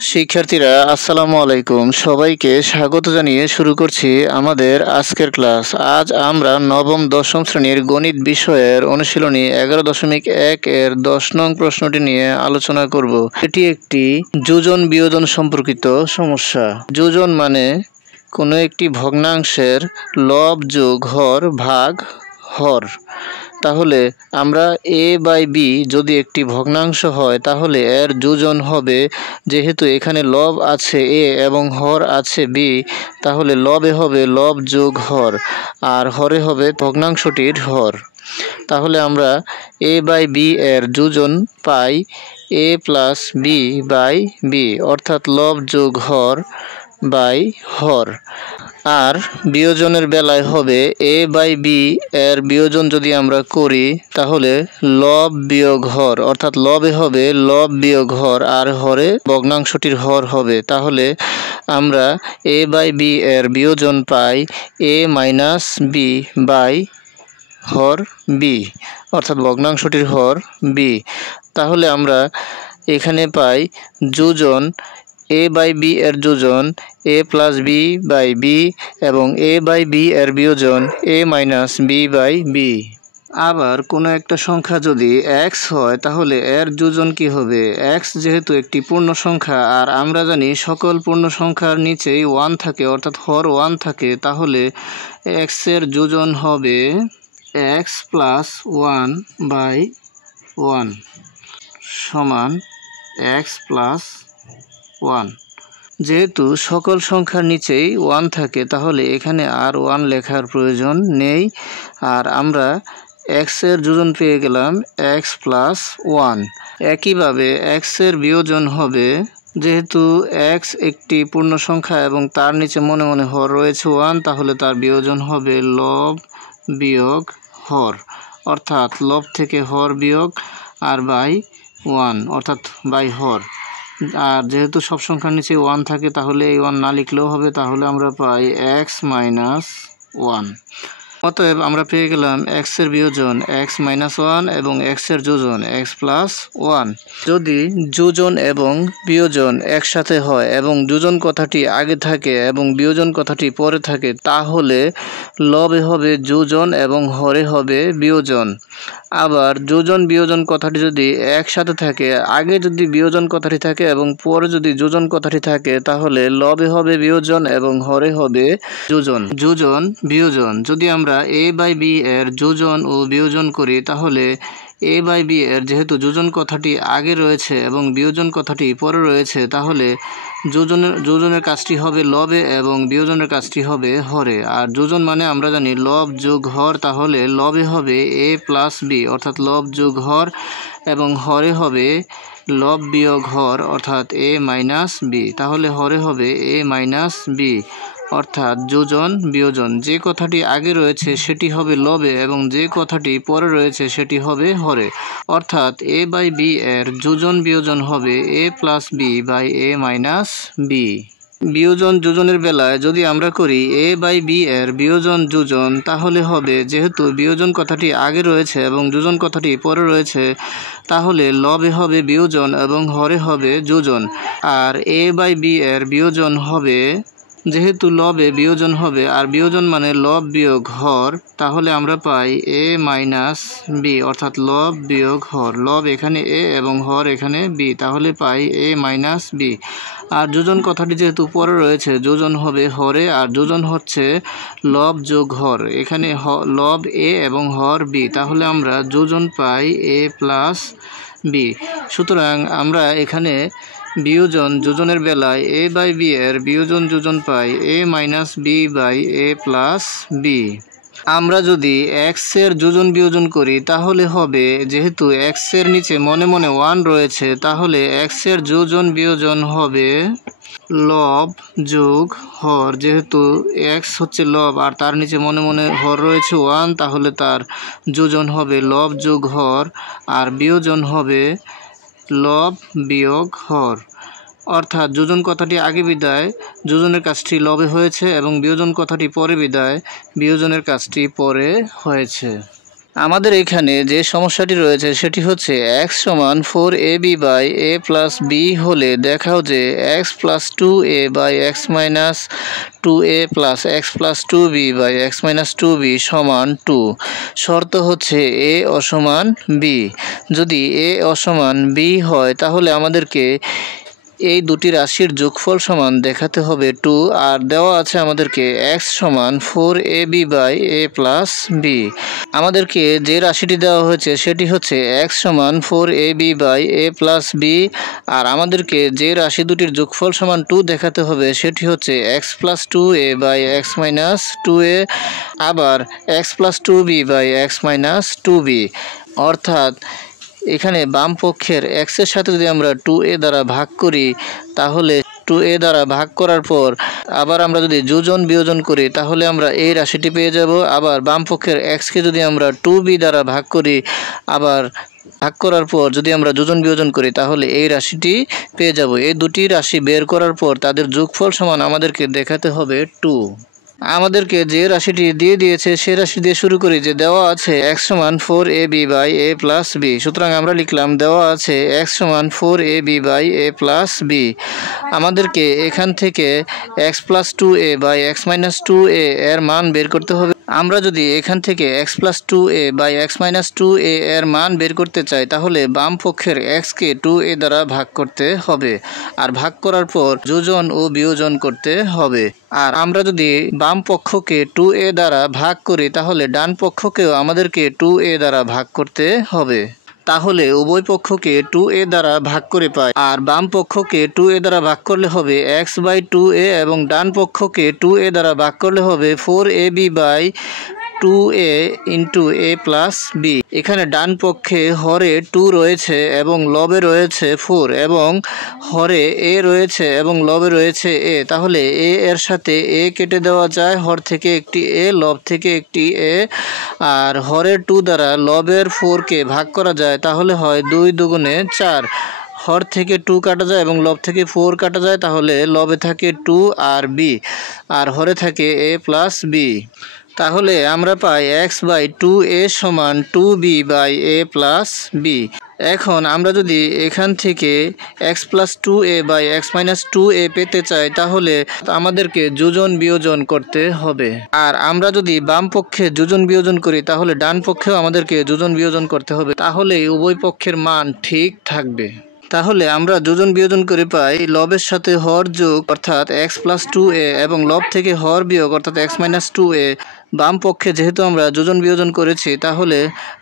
শিক্ষার্থীরা আসসালামু আলাইকুম, সবাইকে স্বাগত জানিয়ে শুরু করছি আমাদের আজকের ক্লাস। আজ আমরা নবম দশম শ্রেণীর গণিত বিষয়ের অনুশীলনী 11.1 এর 10 নং প্রশ্নটি নিয়ে আলোচনা করব। এটি একটি যোজন বিয়োজন সম্পর্কিত সমস্যা। যোজন মানে কোনো একটি ভগ্নাংশের লব যোগ হর ভাগ হর। তাহলে আমরা a বাই b যদি একটি ভগ্নাংশ হয় তাহলে এর যোজন হবে, যেহেতু এখানে লব আছে a এবং হর আছে b, তাহলে লবে হবে লব যোগ হর আর হরে হবে ভগ্নাংশটির হর। তাহলে আমরা a বাই b এর যোজন পাই a plus b by b, অর্থাৎ লব যোগ হর বাই হর। আর বিয়োজনের বেলায় হবে a বাই b এর বিয়োজন যদি আমরা করি তাহলে লব বিয়োগ হর, অর্থাৎ লবে হবে লব বিয়োগ হর আর হরে ভগ্নাংশটির হর হবে। তাহলে আমরা a বাই b এর বিয়োজন পাই a মাইনাস b বাই হর b, অর্থাৎ ভগ্নাংশটির হর b। তাহলে আমরা এখানে পাই যোজন a বাই b এর যোজন a plus b by b এবং a বাই b এর বিয়োজন a minus b by b। আবার কোনো একটা সংখ্যা যদি x হয় তাহলে এর যোজন কি হবে? x যেহেতু একটি পূর্ণ সংখ্যা আর আমরা জানি সকল পূর্ণ সংখ্যার নিচেই 1 থাকে, অর্থাৎ হর 1 থাকে, তাহলে x এর যোজন হবে x প্লাস 1 বাই 1 সমান x প্লাস 1। যেহেতু সকল সংখ্যার নিচেই 1 থাকে তাহলে এখানে আর 1 লেখার প্রয়োজন নেই, আর আমরা x এর যোজন পেয়ে গেলাম x প্লাস 1। একইভাবে x এর বিয়োজন হবে, যেহেতু x একটি পূর্ণ সংখ্যা এবং তার নিচে মনে মনে হর রয়েছে 1, তাহলে তার বিয়োজন হবে লব বিয়োগ হর, অর্থাৎ লব থেকে হর বিয়োগ আর বাই 1, অর্থাৎ বাই হর। আর যেহেতু সব সংখ্যার নিচে 1 থাকে তাহলে এই 1 না লিখলেও হবে, তাহলে আমরা পাই x মাইনাস 1। অতএব আমরা পেয়ে গেলাম x এর বিয়োজন x মাইনাস 1 এবং x এর যোজন x প্লাস 1। যদি যোজন এবং বিয়োজন একসাথে হয় এবং যোজন কথাটি আগে থাকে এবং বিয়োজন কথাটি পরে থাকে তাহলে লবে হবে যোজন এবং হরে হবে বিয়োজন। আবার যোজন বিয়োজন কথাটি যদি একসাথে থাকে, আগে যদি বিয়োজন কথাটি থাকে এবং পরে যদি যোজন কথাটি থাকে, তাহলে লবে হবে বিয়োজন এবং হরে হবে যোজন। যোজন বিয়োজন যদি আমরা a বাই b এর যোজন ও বিয়োজন করি তাহলে a বাই b এর যেহেতু যোজন কথাটি আগে রয়েছে এবং বিয়োজন কথাটি পরে রয়েছে, তাহলে যোজনের কাজটি হবে লবে এবং বিয়োজনের কাজটি হবে হরে। আর যোজন মানে আমরা জানি লব যোগ হর, তাহলে লবে হবে a প্লাস b, অর্থাৎ লব যোগ হর, এবং হরে হবে লব বিয়োগ হর, অর্থাৎ a মাইনাস b। তাহলে হরে হবে a মাইনাস b, অর্থাৎ যোজন বিয়োজন। যে কথাটি আগে রয়েছে সেটি হবে লবে এবং যে কথাটি পরে রয়েছে সেটি হবে হরে, অর্থাৎ a বাই b এর যোজন বিয়োজন হবে a plus b by a minus b। বিয়োজন যোজনের বেলায় যদি আমরা করি a বাই b এর বিয়োজন যোজন, তাহলে হবে, যেহেতু বিয়োজন কথাটি আগে রয়েছে এবং যোজন কথাটি পরে রয়েছে, তাহলে লবে হবে বিয়োজন এবং হরে হবে যোজন। আর a বাই b এর বিয়োজন হবে, যেহেতু লবে বিয়োজন হবে আর বিয়োজন মানে লব বিয়োগ হর, তাহলে আমরা পাই a মাইনাস b, অর্থাৎ লব বিয়োগ হর। লব এখানে a এবং হর এখানে b, তাহলে পাই a মাইনাস b। আর যোজন কথাটি যেহেতু পরে রয়েছে, যোজন হবে হরে, আর যোজন হচ্ছে লব যোগ হর। এখানে লব a এবং হর b, তাহলে আমরা যোজন পাই a প্লাস b। সুতরাং আমরা এখানে বিয়োজন যোজনের বেলায় a বাই b এর বিয়োজন যোজন পাই a minus b by a plus b। আমরা যদি x এর যোজন বিয়োজন করি তাহলে হবে, যেহেতু x এর নিচে মনে মনে 1 রয়েছে, তাহলে x এর যোজন বিয়োজন হবে লব যোগ হর। যেহেতু x হচ্ছে লব আর তার নিচে মনে মনে হর রয়েছে 1, তাহলে তার যোজন হবে লব যোগ হর আর বিয়োজন হবে লব বিয়োগ হর, অর্থাৎ যোজন কথাটি আগে বিদায় যোজনের কাজটি লবে হয়েছে এবং বিয়োজন কথাটি পরে বিদায় বিয়োজনের কাজটি পরে হয়েছে। আমাদের এখানে যে সমস্যাটি রয়েছে সেটি হচ্ছে x সমান 4ab by a plus b হলে দেখাও যে x plus 2a by x minus 2a plus x plus 2b by x minus 2b সমান 2। শর্ত হচ্ছে a অসমান b। যদি a অসমান b হয় তাহলে আমাদেরকে এই দুটি রাশির যোগফল সমান দেখাতে হবে 2, আর দেওয়া আছে আমাদেরকে x সমান 4ab by a plus b। আমাদেরকে যে রাশিটি দেওয়া হয়েছে সেটি হচ্ছে x সমান 4ab by a plus b, আর আমাদেরকে যে রাশি দুটির যোগফল সমান 2 দেখাতে হবে সেটি হচ্ছে x plus 2a by x minus 2a, আবার x plus 2b by x minus 2b। অর্থাৎ এখানে বাম পক্ষের x এর সাথে যদি আমরা 2a দ্বারা ভাগ করি তাহলে 2a দ্বারা ভাগ করার পর আবার আমরা যদি যোজন বিয়োজন করি তাহলে আমরা এই রাশিটি পেয়ে যাব। আবার বাম পক্ষের x কে যদি আমরা 2b দ্বারা ভাগ করি আবার ভাগ করার পর যদি আমরা যোজন বিয়োজন করি তাহলে এই রাশিটি পেয়ে যাব। এই দুটি রাশি বের করার পর তাদের যোগফল সমান আমাদেরকে দেখাতে হবে 2। আমাদেরকে যে রাশিটি দিয়ে দিয়েছে সে রাশি দিয়ে শুরু করি। যে দেওয়া আছে x সমান 4ab by a plus b, সুতরাং আমরা লিখলাম দেওয়া আছে x সমান 4ab by a plus b। আমাদেরকে এখান থেকে x plus 2a by x minus 2a এর মান বের করতে হবে। আমরা যদি এখান থেকে x plus 2a by x minus 2a এর মান বের করতে চাই তাহলে বাম পক্ষের x কে 2a দ্বারা ভাগ করতে হবে, আর ভাগ করার পর যোজন ও বিয়োজন করতে হবে। আর আমরা যদি বাম পক্ষকে 2a দ্বারা ভাগ করি তাহলে ডান পক্ষকেও আমাদেরকে 2a দ্বারা ভাগ করতে হবে। তাহলে উভয় পক্ষকে 2a দ্বারা ভাগ করে পাই, আর বাম পক্ষকে 2a দ্বারা ভাগ করলে হবে x বাই 2a এবং ডান পক্ষকে 2a দ্বারা ভাগ করলে হবে 4ab by 2a into a plus b। এখানে ডান পক্ষে হরে 2 রয়েছে এবং লবে রয়েছে 4, এবং হরে a রয়েছে এবং লবে রয়েছে a, তাহলে a এর সাথে a কেটে দেওয়া যায়, হর থেকে একটি a, লব থেকে একটি a, আর হরের 2 দ্বারা লবের 4কে ভাগ করা যায় তাহলে হয় 2 দুগুণে 4। হর থেকে 2 কাটা যায় এবং লব থেকে 4 কাটা যায়, তাহলে লবে থাকে 2 আর b, আর হরে থাকে a প্লাস b। তাহলে আমরা পাই x বাই 2a সমান 2b by a plus b। এখন আমরা যদি এখান থেকে x plus 2a by x minus 2a পেতে চাই তাহলে আমাদেরকে যোজন বিয়োজন করতে হবে। আর আমরা যদি বাম পক্ষে যোজন বিয়োজন করি তাহলে ডান পক্ষেও আমাদেরকে যোজন বিয়োজন করতে হবে, তাহলে উভয় পক্ষের মান ঠিক থাকবে। তাহলে আমরা যোজন বিয়োজন করে পাই লবের সাথে হর যোগ অর্থাৎ x প্লাস 2a এবং লব থেকে হর বিয়োগ অর্থাৎ x মাইনাস 2a। বাম পক্ষে যেহেতু আমরা যোজন বিয়োজন করেছি তাহলে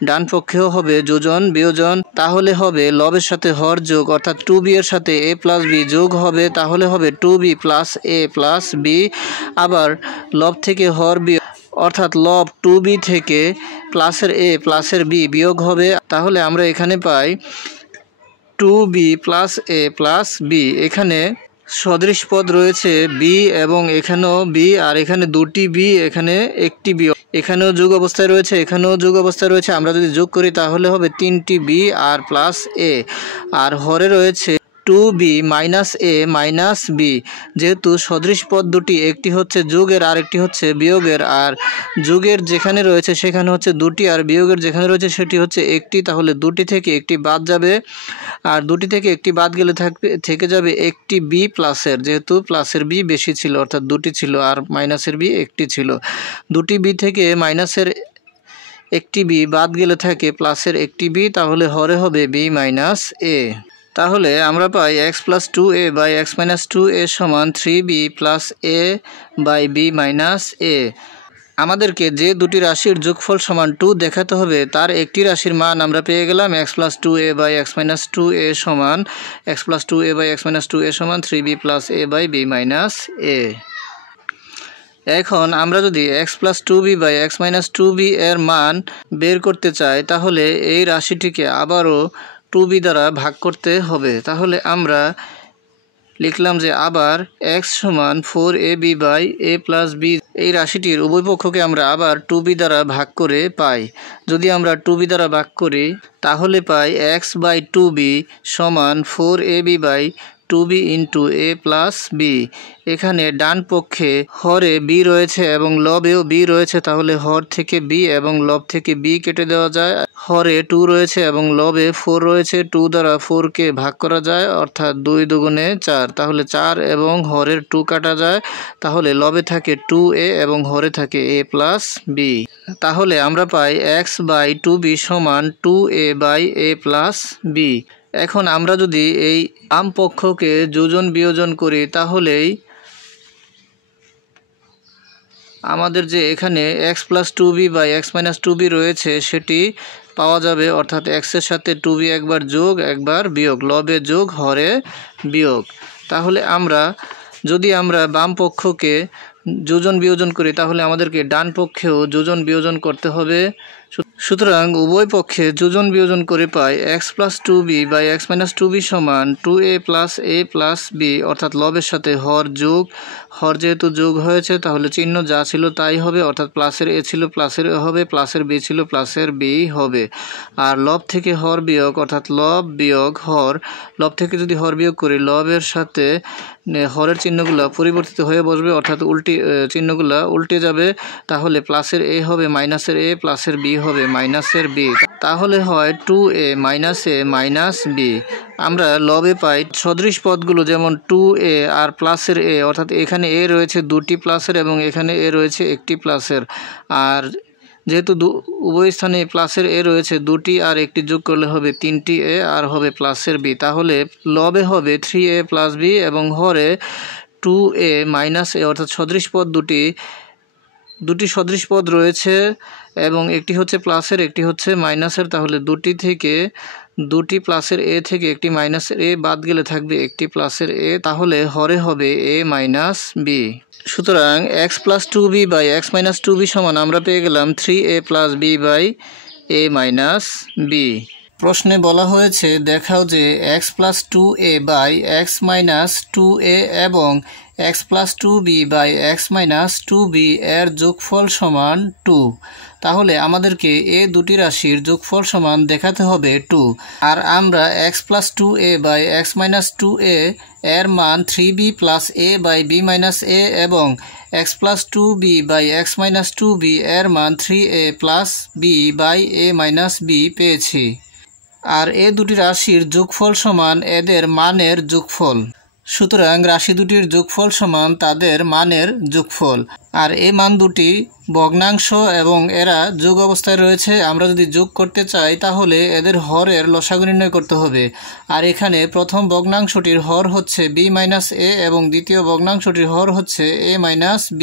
ডান পক্ষেও হবে যোজন বিয়োজন, তাহলে হবে লবের সাথে হর যোগ অর্থাৎ 2b এর সাথে a প্লাস b যোগ হবে, তাহলে হবে 2b plus a plus b। আবার লব থেকে হর বিয়োগ অর্থাৎ লব 2b থেকে প্লাসের a প্লাসের b বিয়োগ হবে, তাহলে আমরা এখানে পাই 2b plus a plus b। এখানে সদৃশ পদ রয়েছে b এবং এখানেও b, আর এখানে দুটি b, এখানে একটি b, এখানেও যোগ অবস্থায় রয়েছে, এখানেও যোগ অবস্থায় রয়েছে। আমরা যদি যোগ করি তাহলে হবে 3টি b আর প্লাস a, আর হরে রয়েছে 2b minus a minus b। যেহেতু সদৃশ পদ দুটি, একটি হচ্ছে যোগের আর একটি হচ্ছে বিয়োগের, আর যোগের যেখানে রয়েছে সেখানে হচ্ছে দুটি, আর বিয়োগের যেখানে রয়েছে সেটি হচ্ছে একটি, তাহলে দুটি থেকে একটি বাদ যাবে, আর দুটি থেকে একটি বাদ গেলে থেকে যাবে একটি b প্লাসের, যেহেতু প্লাসের b বেশি ছিল অর্থাৎ দুটি ছিল আর মাইনাসের b একটি ছিল। দুটি b থেকে মাইনাসের একটি b বাদ গেলে থাকে প্লাসের একটি b, তাহলে হরে হবে b মাইনাস a। তাহলে আমরা পাই x plus 2a by x minus 2a সমান 3b plus a by b minus a। আমাদেরকে যে দুটি রাশির যোগফল সমান 2 দেখাতে হবে তার একটি রাশির মান আমরা পেয়ে গেলাম x plus 2a by x minus 2a সমান x plus 2a by x minus 2a সমান 3b plus a by b minus a। এখন আমরা যদি x plus 2b by x minus 2b এর মান বের করতে চাই তাহলে এই রাশিটিকে আবারও 2b দ্বারা ভাগ করতে হবে। তাহলে আমরা লিখলাম যে আবার x সমান 4ab by a plus b। এই রাশিটির উভয় পক্ষকে আমরা আবার 2b দ্বারা ভাগ করে পাই। যদি আমরা 2b দ্বারা ভাগ করি তাহলে পাই x বাই 2b সমান 4ab by 2b into a plus b. এখানে ডান পক্ষে হরে বি রয়েছে এবং লবেও বি রয়েছে, তাহলে হর থেকে বি এবং লব থেকে বি কেটে দেওয়া যায়। হরে 2 রয়েছে এবং লবে 4 রয়েছে, 2 দ্বারা 4কে ভাগ করা যায়, অর্থাৎ 2 দুগুণে 4, তাহলে 4 এবং হরের 2 কাটা যায়, তাহলে লবে থাকে 2a এবং হরে থাকে a প্লাস বি। তাহলে আমরা পাই x/2b সমান 2a/a প্লাস বি। এখন আমরা যদি এই বাম পক্ষকে যোজন বিয়োজন করি তাহলেই আমাদের যে এখানে x+2b/x-2b রয়েছে সেটি পাওয়া যাবে, অর্থাৎ x এর সাথে 2b একবার যোগ একবার বিয়োগ, লবে যোগ হরে বিয়োগ। তাহলে যদি আমরা বাম পক্ষকে যোজন বিয়োজন করি তাহলে আমাদেরকে ডান পক্ষেও যোজন বিয়োজন করতে হবে। সুতরাং উভয় পক্ষে যোজন বিয়োজন করে পাই x+2b/x-2b সমান 2a + a + b, অর্থাৎ লবের সাথে হর যোগ, হর যেহেতু যোগ হয়েছে তাহলে চিহ্ন যা ছিল তাই হবে, অর্থাৎ প্লাসের a ছিল প্লাসের a হবে, প্লাসের b ছিল প্লাসের b হবে। আর লব থেকে হর বিয়োগ, অর্থাৎ লব বিয়োগ হর, লব থেকে যদি হর বিয়োগ করি লবের সাথে হরের চিহ্নগুলো পরিবর্তিত হয়ে বসবে, অর্থাৎ চিহ্নগুলো উল্টে যাবে, তাহলে প্লাসের a হবে মাইনাসের a, প্লাসের b হবে মাইনাসের b, তাহলে হয় 2a - a - b। আমরা লবে পাই সদৃশ পদগুলো যেমন 2a আর প্লাসের a, অর্থাৎ এখানে a রয়েছে 2টি প্লাসের এবং এখানে a রয়েছে 1টি প্লাসের, আর যেহেতু উভয় স্থানে প্লাসের a রয়েছে 2টি আর 1টি যোগ করলে হবে 3টি a আর হবে প্লাসের b, তাহলে লবে হবে 3a + b এবং হরে 2a - a, অর্থাৎ সদৃশ পদ দুটি সদৃশ পদ রয়েছে এবং একটি হচ্ছে প্লাসের একটি হচ্ছে মাইনাসের, তাহলে দুটি প্লাসের a থেকে একটি মাইনাসের a বাদ গেলে থাকবে একটি প্লাসের a, তাহলে হরে হবে a - b। সুতরাং x+2b/x-2b সমান আমরা পেয়ে গেলাম 3a + b/a - b। প্রশ্নে বলা হয়েছে দেখাও যে x+2a/x-2a এবং x+2b/x-2b এর যোগফল সমান 2। তাহলে আমাদেরকে দুটি রাশির যোগফল সমান দেখাতে হবে 2, আর আমরা x+2a/x-2a এর মান 3b + a/b-a এবং x+2b/x-2b এর মান 3a + b/a-b পেয়েছি। আর দুটি রাশির যোগফল সমান এদের মানের যোগফল, সুতরাং রাশি দুটির যোগফল সমান তাদের মানের যোগফল। আর এই মান দুটি ভগ্নাংশ এবং এরা যোগ অবস্থায় রয়েছে, আমরা যদি যোগ করতে চাই তাহলে এদের হরের লসাগু নির্ণয় করতে হবে। আর এখানে প্রথম ভগ্নাংশটির হর হচ্ছে b - a এবং দ্বিতীয় ভগ্নাংশটির হর হচ্ছে a - b।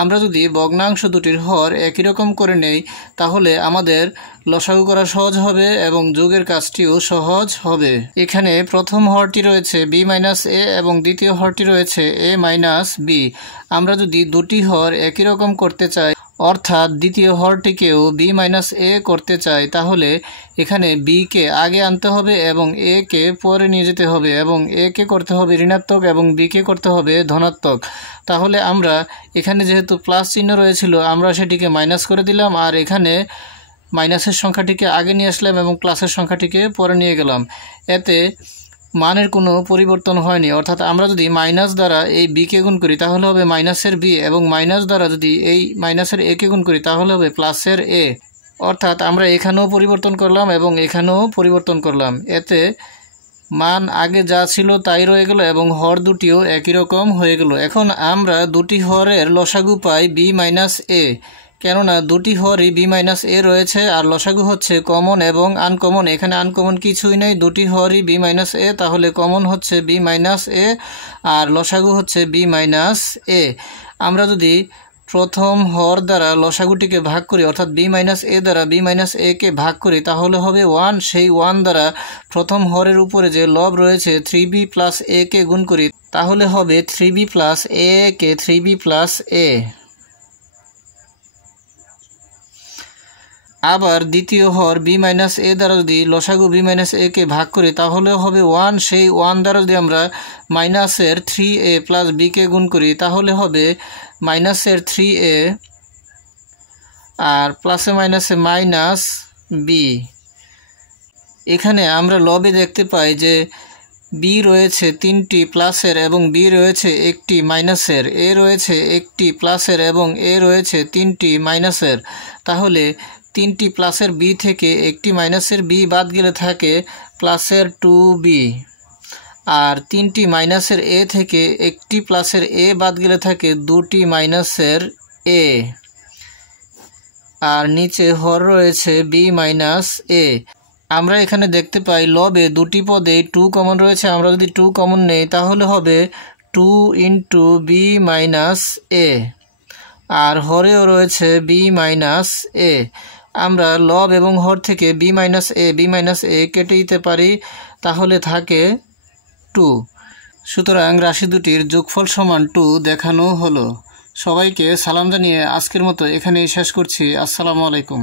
আমরা যদি ভগ্নাংশ দুটির হর একই রকম করে নেই তাহলে আমাদের লসাগু করা সহজ হবে এবং যোগের কাজটিও সহজ হবে। এখানে প্রথম হরটি রয়েছে b - a এবং দ্বিতীয় হরটি রয়েছে a - b। আমরা যদি দুটি হর একই রকম করতে চাই, অর্থাৎ দ্বিতীয় হরটিকেও b - a করতে চাই, তাহলে এখানে b কে আগে আনতে হবে এবং a কে পরে নিয়ে যেতে হবে এবং a কে করতে হবে ঋণাত্মক এবং b কে করতে হবে ধনাত্মক। তাহলে আমরা এখানে যেহেতু প্লাস চিহ্ন রয়েছিল আমরা সেটিকে মাইনাস করে দিলাম, আর এখানে মাইনাসের সংখ্যাটিকে আগে নিয়ে আসলাম এবং প্লাসের সংখ্যাটিকে পরে নিয়ে গেলাম, এতে মানের কোনো পরিবর্তন হয়নি। অর্থাৎ আমরা যদি মাইনাস দ্বারা এই b কে গুণ করি তাহলে হবে মাইনাসের b এবং মাইনাস দ্বারা যদি এই মাইনাসের a কে গুণ করি তাহলে হবে প্লাসের a, অর্থাৎ আমরা এখানেও পরিবর্তন করলাম এবং এখানেও পরিবর্তন করলাম, এতে মান আগে যা ছিল তাই রয়ে গেল এবং হর দুটিও একই রকম হয়ে গেল। এখন আমরা দুটি হরের লসাগু পাই b - a, কেননা দুটি হরই b - a রয়েছে আর লসাগু হচ্ছে কমন এবং আনকমন। এখানে আনকমন কিছুই নেই, দুটি হরই b - a, তাহলে কমন হচ্ছে b - a আর লসাগু হচ্ছে b - a। আমরা যদি প্রথম হর দ্বারা লসাগুটিকে ভাগ করি, অর্থাৎ b - a দ্বারা b - a কে ভাগ করি তাহলে হবে 1, সেই 1 দ্বারা প্রথম হরের উপরে যে লব রয়েছে 3b + a কে গুণ করি তাহলে হবে 3b + a K 3b + a। আবার দ্বিতীয় হর b - a দ্বারা যদি লসাগু b - a কে ভাগ করি তাহলে হবে 1, সেই 1 দ্বারা যদি আমরা মাইনাসের 3a + b কে গুণ করি তাহলে হবে মাইনাসের 3a আর প্লাসে মাইনাসে -b। এখানে আমরা লবে দেখতে পাই যে বি রয়েছে 3টি প্লাসের এবং বি রয়েছে 1টি মাইনাসের, এ রয়েছে 1টি প্লাসের এবং এ রয়েছে 3টি মাইনাসের। তাহলে 3টি প্লাসের বি থেকে 1টি মাইনাসের বি বাদ গেলে থাকে প্লাসের 2বি, আর 3টি মাইনাসের এ থেকে 1টি প্লাসের এ বাদ গেলে থাকে 2টি মাইনাসের এ, আর নিচে হর রয়েছে বি মাইনাস এ। আমরা এখানে দেখতে পাই লবে দুটি পদে 2 কমন রয়েছে। আমরা যদি 2 কমন নেই তাহলে হবে 2 ইন্টু বি মাইনাস এ, আর হরেও রয়েছে বি মাইনাস এ। আমরা লব এবং হর থেকে বি মাইনাস এ কেটে দিতে পারি, তাহলে থাকে 2। সুতরাং রাশি দুটির যোগফল সমান 2 দেখানো হলো। সবাইকে সালাম জানিয়ে আজকের মতো এখানেই শেষ করছি। আসসালামু আলাইকুম।